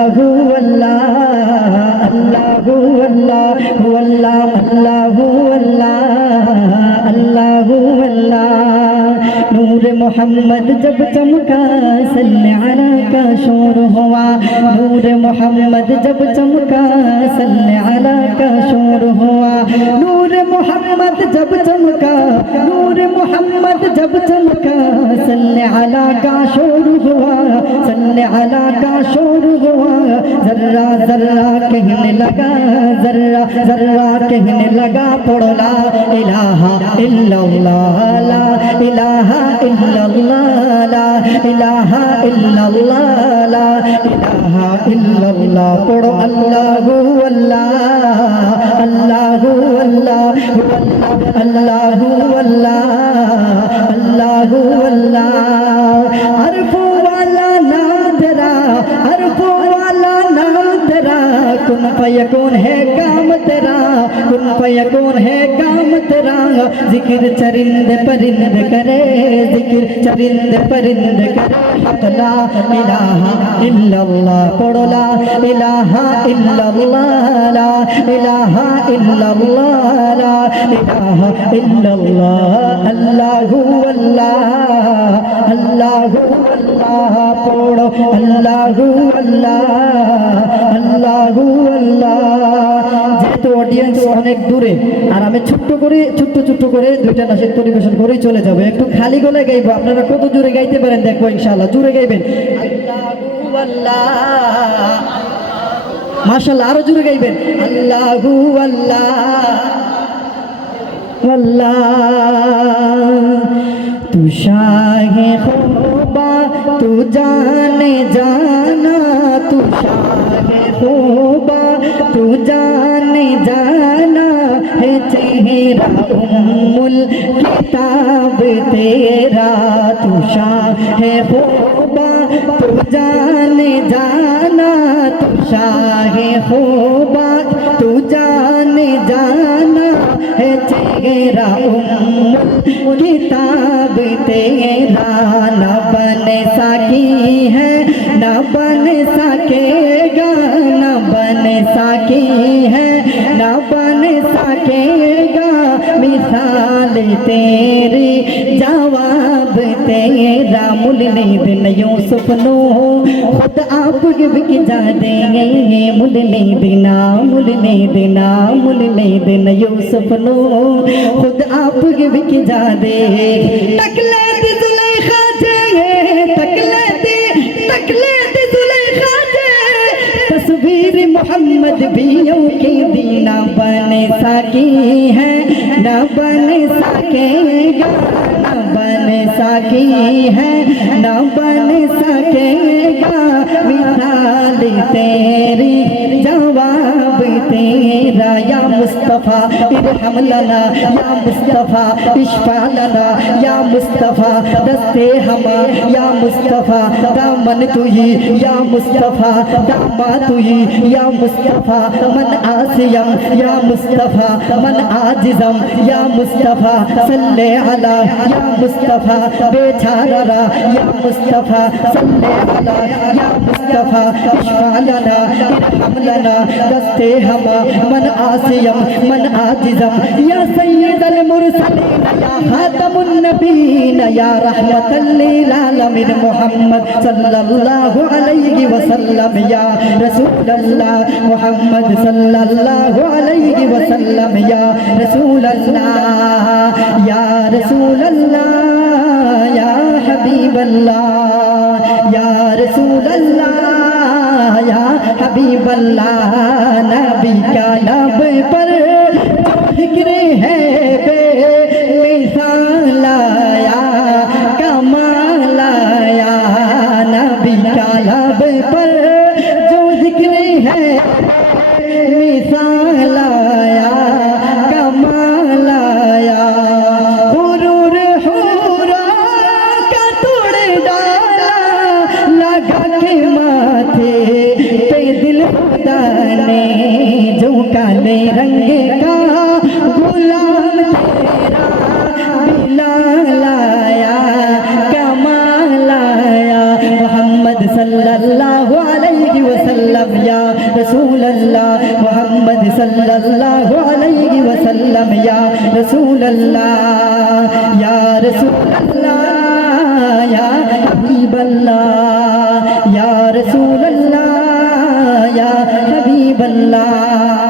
Allah, Allah. Mohammad जब चमका सल्ले अला का शोर हुआ नूर मोहम्मद जब चमका सल्ले अला का शोर हुआ नूर मोहम्मद जब चमका नूर मोहम्मद जब चमका सल्ले अला का शोर हुआ सल्ले अला का शोर हुआ जर्रा जर्रा कहने लगा जर्रा जर्रा कहने लगा पढ़ो ला इलाहा इल्लल्लाह ला इलाहा इल्लल्लाह ला इलाहा इल्लल्लाह ला इलाहा इल्लल्लाह पढ़ो अल्लाहु अल्लाह अल्लाहु अल्लाह अल्लाहु अल्लाह अल्लाहु अल्लाह अरफो फयकून है काम तेरा कुन फयकून है काम तेरा जिक्र चरिंद परिंद करे जिक्र चरिंद परिंद करे ला इलाहा इल्लल्लाह पढ़ो ला इलाहा इल्लल्लाह ला इलाहा इल्लल्लाह ला इलाहा इल्लल्लाह अल्लाहु अल्लाह अल्लाहु अल्लाह पढ़ो अल्लाहु अल्लाह অডিয়েন্স অনেক দূরে। আর আমি ছোট্ট করে, ছোট্ট ছোট্ট করে দুইটা নাচের পরিবেশন করেই চলে যাব। একটু খালি গলায় গাইব। আপনারা কত জোরে গাইতে পারেন দেখব ইনশাল্লাহ জোরে গাইবেন। মার্শাল্লাহ আরও জোরে গাইবেন। আল্লাহু আল্লাহ। আল্লাহ। হোবা তু জানে জানা। তুষাহে হোবা তু জানে میرا ام کتاب تیرا تو شاہ ہے خوبا تو جانے جانا تو شاہ ہے خوبا تو جانے جانا ہے تیرا ام کتاب تیرا نہ بن سکی ہے، نہ بن سکے گا، نہ بن سکی ہے۔ تیرے جواب تیرا ملنے دن خود آپ کی جا دیں گے ملنے دینا ملنے دینا ملنے دن یوسف نو خود آپ کی جا دے تکلے تصویر محمد بیوں کی دی نہ بن سکی ہے، نہ بن سکے گا، نہ بن ساکی ہے، نہ بن سکے گا۔ مثال تیرے میرا یا مصطفیٰ ارحم لنا یا مصطفیٰ لنا یا مصطفیٰ دستے ہما یا مصطفیٰ دامن تجھی یا مصطفیٰ داما تجھی یا مصطفیٰ من آسیم یا مصطفیٰ من آجزم یا مصطفیٰ صلی علی یا مصطفیٰ را یا مصطفیٰ صلی علی یا مصطفیٰ لنا ارحم لنا ہما من آسيم من آجزم يا سيد المرسلين يا خاتم النبيين يا رحمة للعالمين. محمد صلى الله عليه وسلم يا رسول الله. محمد صلى الله عليه وسلم يا رسول الله. يا رسول الله يا حبيب الله. يا رسول الله. হাবিবাল্লাহ নবী কা নাম मदाने जो काले रंग का गुलाम तेरा बिलाल आया कमाल आया मोहम्मद सल्लल्लाहु अलैहि वसल्लम या रसूल अल्लाह मोहम्मद सल्लल्लाहु अलैहि वसल्लम या रसूल अल्लाह या रसूल अल्लाह या हबीब अल्लाह या रसूल अल्लाह Love.